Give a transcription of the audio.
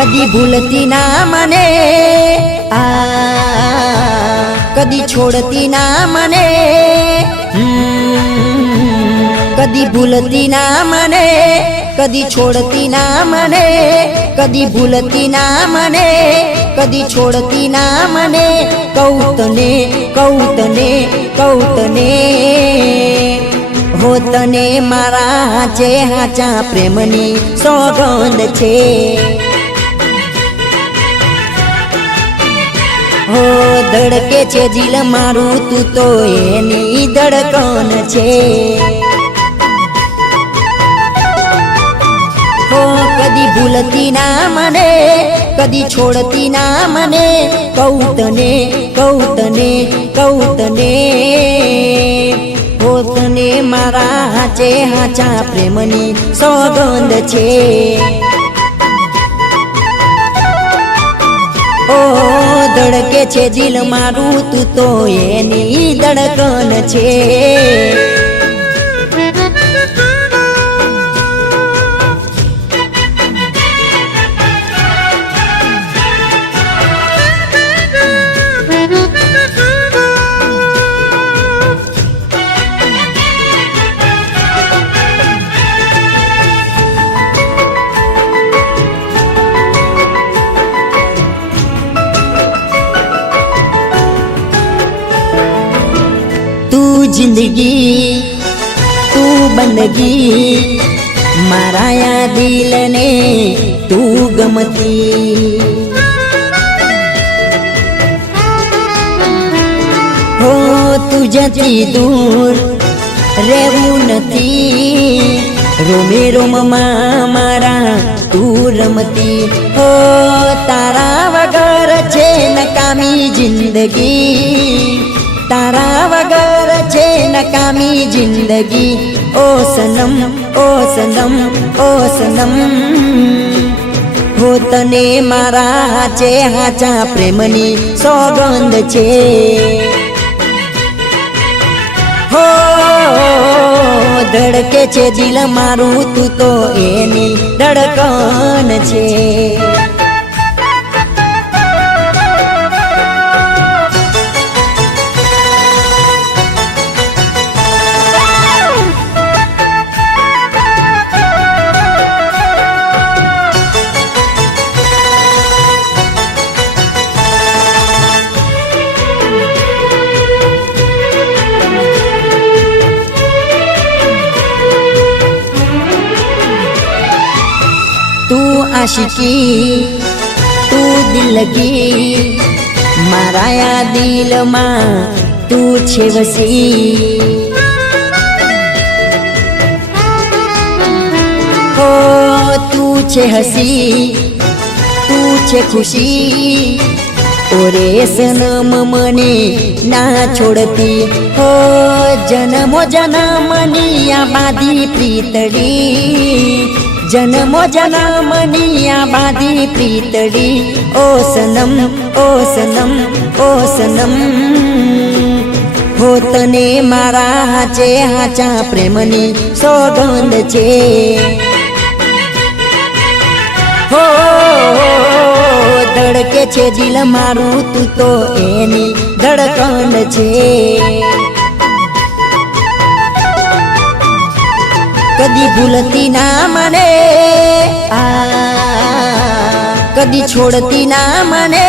कदी भूलती ना मने आ कदी छोड़ती ना मने कदी भूलती ना मने कदी छोड़ती ना मने कदी भूलती ना मने कदी छोड़ती ना मने कौतने कौतने कौतने हो तने मारा हाचे हाचा प्रेमनी सौगंध छे हो धड़के छे दिल मारू तू तो एनी धड़कन छे हो कदी भूलती ना मने कदी छोड़ती ना मने कौतने कौतने कौतने हो तने मारा हाचे हाचा प्रेमनी सौगंध छे ओ धड़के छे दिल मारू तू तो एनी धड़कन छे जिंदगी तू बंदगी मारा या दिल ने तू गमती हो तू जती दूर रेवू नथी रोमे रोम मारा तू रमती हो तारा वगर छे नकामी जिंदगी तारा वगर छे नकामी जिंदगी ओ सनम ओ सनम ओ सनम हो तने मारा हाचे हाचा प्रेमनी सौगंध छे हो धड़के छे दिल मारू तू तो एनी धड़कन छे आशिकी तू दिल लगी मारा या दिल मां तू छे वसी हो तू छे हसी तू छे खुशी ओरे सनम मने ना छोड़ती हो जन्मो जन्मनी या बाधी प्रीतड़ी जन्मो जन्मनिया बाधी प्रीतड़ी ओ सनम ओ सनम ओ सनम हो तने मारा हाचे हाचा प्रेमनी सौगंध छे हो धड़के छे दिल मारू तू तो एनी धड़कन छे कदी भूलती ना मने आ कदी छोड़ती ना मने